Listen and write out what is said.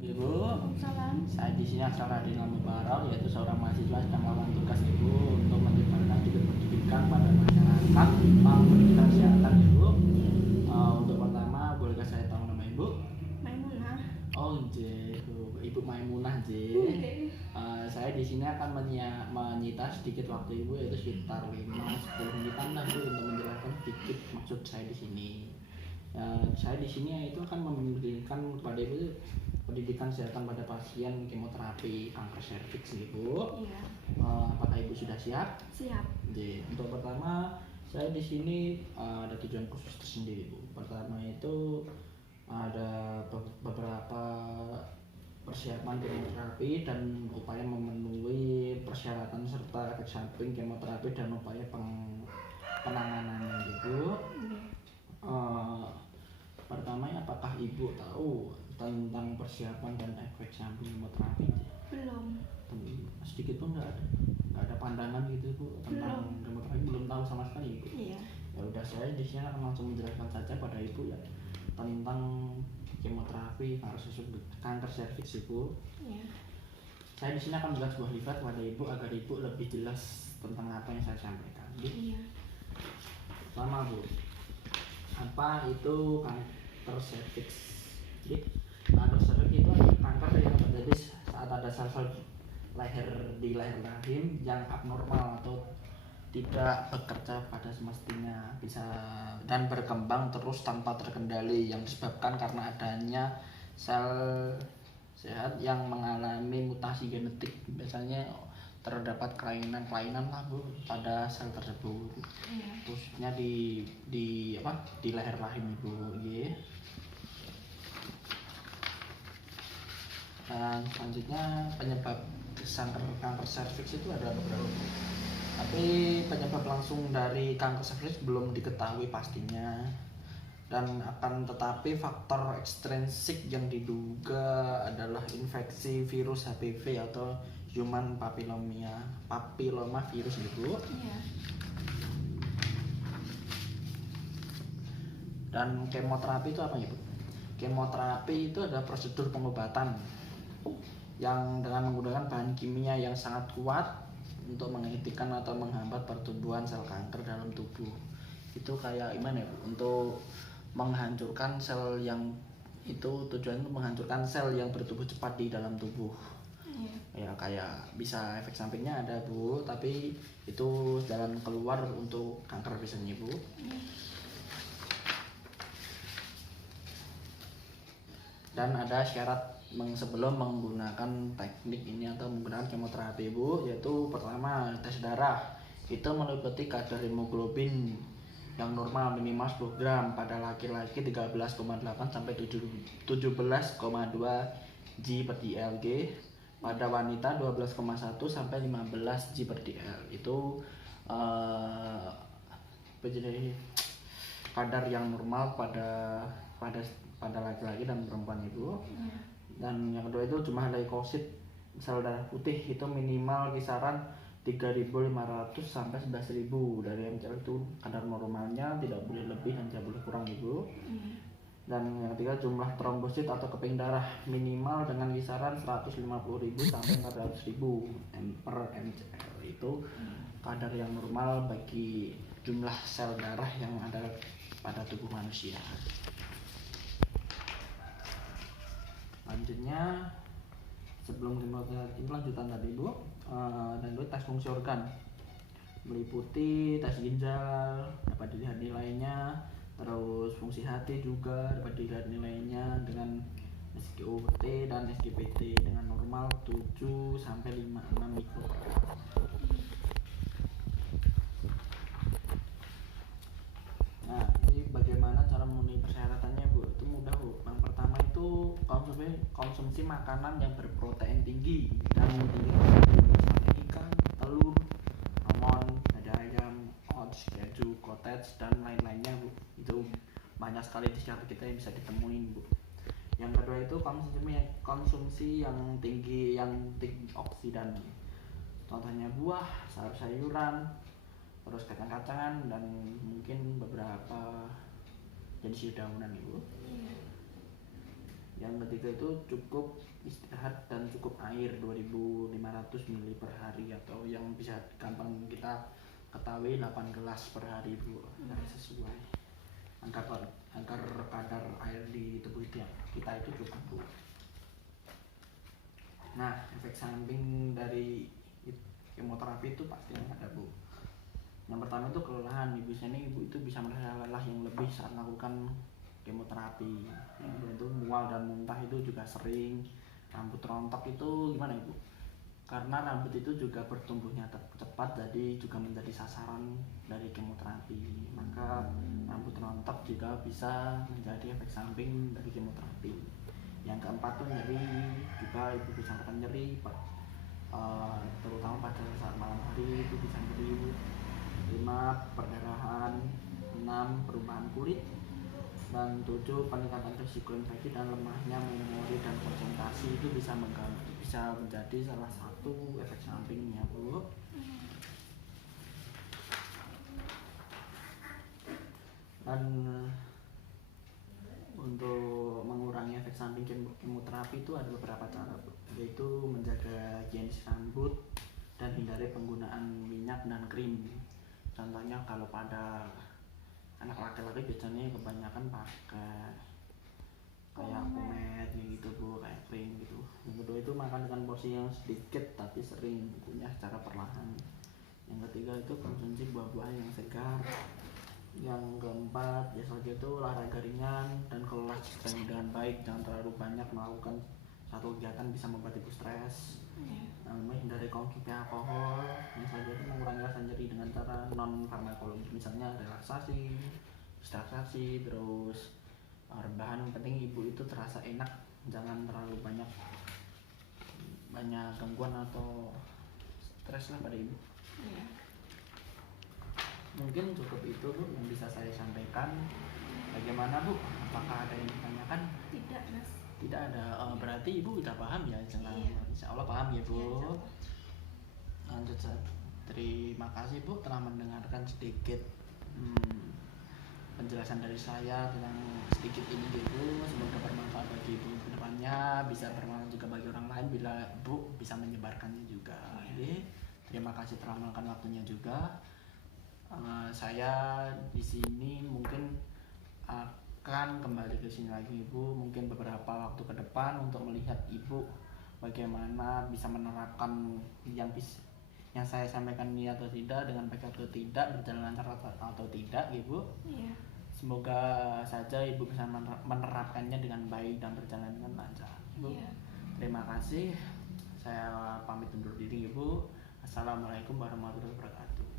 Ibu, Salam. saya di sini Aksa Radina Mubarok, yaitu seorang mahasiswa sedang melakukan tugas Ibu untuk menyebarkan ide pendidikan pada masyarakat tentang pendidikan kesehatan Ibu. Untuk pertama, bolehkah saya tahu nama Ibu? Maimunah. Oh, Ibu Maimunah, Oke. saya di sini akan menyita sedikit waktu Ibu, yaitu sekitar 5-10 menitan lah Bu, untuk menjelaskan sedikit maksud saya di sini. Saya di sini itu akan memberikan kepada Ibu pendidikan kesehatan pada pasien kemoterapi kanker serviks Ibu. Iya. Apakah Ibu sudah siap? Siap. Untuk pertama, saya di sini ada tujuan khusus tersendiri Bu. Pertama itu ada beberapa persiapan kemoterapi dan upaya memenuhi persyaratan serta efek samping kemoterapi dan upaya penanganannya Ibu. Pertama, apakah Ibu tahu tentang persiapan dan efek samping kemoterapi? Belum. Sedikit pun nggak ada pandangan gitu Bu tentang kemoterapi, belum tahu sama sekali Ibu. Iya. Ya udah, saya di sini akan langsung menjelaskan saja pada Ibu ya tentang kemoterapi kanker serviks Ibu. Iya. Saya di sini akan membuat sebuah lipat pada Ibu agar Ibu lebih jelas tentang apa yang saya sampaikan. Iya. Pertama Bu, apa itu kanker serviks? Jadi kanker serviks itu adalah kanker yang terjadi saat ada sel-sel di leher rahim yang abnormal atau tidak bekerja pada semestinya, bisa dan berkembang terus tanpa terkendali yang disebabkan karena adanya sel sehat yang mengalami mutasi genetik. Biasanya terdapat kelainan-kelainan lah Bu pada sel tersebut. Iya. Khususnya di leher rahim Ibu. Dan selanjutnya penyebab kanker serviks itu ada beberapa. Tapi penyebab langsung dari kanker serviks belum diketahui pastinya. Dan akan tetapi faktor ekstrinsik yang diduga adalah infeksi virus HPV atau human papilloma virus Ibu. Iya. Dan kemoterapi itu apa Ibu? Kemoterapi itu adalah prosedur pengobatan yang dengan menggunakan bahan kimia yang sangat kuat untuk menghentikan atau menghambat pertumbuhan sel kanker dalam tubuh. Itu kayak gimana ya Bu? Untuk menghancurkan sel yang itu tujuannya untuk menghancurkan sel yang bertumbuh cepat di dalam tubuh. Iya. Ya kayak bisa efek sampingnya ada Bu, tapi itu jalan keluar untuk kanker biasanya Bu. Iya. Dan ada syarat sebelum menggunakan teknik ini atau menggunakan kemoterapi Bu, yaitu pertama tes darah. Itu meliputi kadar hemoglobin yang normal minimal 10 gram pada laki-laki 13,8 sampai 17,2 G per dl, pada wanita 12,1 sampai 15 G per dl. Itu jadi kadar yang normal pada laki-laki dan perempuan Ibu. Dan yang kedua itu jumlah leukosit sel darah putih itu minimal kisaran 3.500 sampai 11.000 dari MCL, itu kadar normalnya, tidak boleh lebih dan tidak boleh kurang Ibu. Dan yang ketiga jumlah trombosit atau keping darah minimal dengan kisaran 150.000 sampai 400.000 per mcl, itu kadar yang normal bagi jumlah sel darah yang ada pada tubuh manusia. Selanjutnya, sebelum kemoterapi ini lanjutan tadi Bu, dan itu tes fungsi organ meliputi tes ginjal, dapat dilihat nilainya, terus fungsi hati juga dapat dilihat nilainya dengan SGOT dan SGPT dengan normal 7 sampai 56 mikrogram. Nah, ini bagaimana cara memenuhi persyaratannya Bu? Itu mudah Bu. Yang pertama itu konsumsi makanan yang berprotein tinggi dan tinggi seperti ikan, telur, almond, dada ayam, oats, keju, cottage dan lain-lainnya Bu. Itu banyak sekali di sekitar kita yang bisa ditemuin Bu. Yang kedua itu konsumsi yang tinggi oksidan. Contohnya buah, sayur-sayuran, terus kacang-kacangan dan mungkin beberapa jenis daunan Ibu. Yang ketiga itu cukup istirahat dan cukup air 2500 ml per hari, atau yang bisa gampang kita ketahui 8 gelas per hari Bu. Nah, sesuai agar kadar air di tubuh kita itu cukup Bu. Nah, efek samping dari kemoterapi itu pasti ada Bu. Yang pertama itu kelelahan. Ibu itu bisa merasa lelah yang lebih saat melakukan kemoterapi. Yang kedua itu mual dan muntah itu juga sering. Rambut rontok itu gimana Ibu? Karena rambut itu juga bertumbuhnya cepat, jadi juga menjadi sasaran dari kemoterapi. Maka rambut rontok juga bisa menjadi efek samping dari kemoterapi. Yang keempat tuh nyeri, juga Ibu bisa merasakan nyeri, terutama pada saat malam hari itu bisa nyeri. 5. Perdarahan. 6. Perubahan kulit. Dan 7. Peningkatan risiko infeksi dan lemahnya memori dan konsentrasi itu bisa menjadi salah satu efek sampingnya Bu. Dan untuk mengurangi efek samping kemoterapi itu ada beberapa cara Bu, yaitu menjaga higienis rambut dan hindari penggunaan minyak dan krim. Contohnya kalau pada anak laki-laki biasanya kebanyakan pakai kayak pomade gitu Bu, kayak krim gitu. Yang kedua itu makan dengan porsi yang sedikit tapi sering, tentunya secara perlahan. Yang ketiga itu konsumsi buah-buahan yang segar. Yang keempat biasanya itu olahraga ringan dan kelola stres dengan baik. Jangan terlalu banyak melakukan satu kegiatan bisa membuat ibu stres. Menghindari konsumsi alkohol. Yang saja itu mengurangi rasa nyeri dengan cara non farmakologis, misalnya relaksasi, distraksi, terus rebahan. Yang penting ibu itu terasa enak, jangan terlalu banyak gangguan atau stres lah pada ibu. Mungkin cukup itu Bu yang bisa saya sampaikan. Bagaimana Bu? Apakah ada yang ditanyakan? Tidak Mas. Tidak ada. Berarti ibu sudah paham ya? Iya. Insya Allah paham ya Bu. Iya, Lanjut saja. Terima kasih Bu telah mendengarkan sedikit penjelasan dari saya tentang sedikit ini Bu. Semoga bermanfaat bagi ibu kedepannya, bisa bermanfaat juga bagi orang lain bila Bu bisa menyebarkannya juga. Jadi terima kasih telah meluangkan waktunya juga. Saya di sini mungkin akan kembali ke sini lagi Ibu, mungkin beberapa waktu ke depan untuk melihat Ibu bagaimana bisa menerapkan yang saya sampaikan ini atau tidak, dengan baik atau tidak, berjalan lancar atau tidak Ibu. Iya. Semoga saja Ibu bisa menerapkannya dengan baik dan berjalan dengan lancar Ibu. Iya. Terima kasih. Saya pamit undur diri Ibu. Assalamualaikum warahmatullahi wabarakatuh.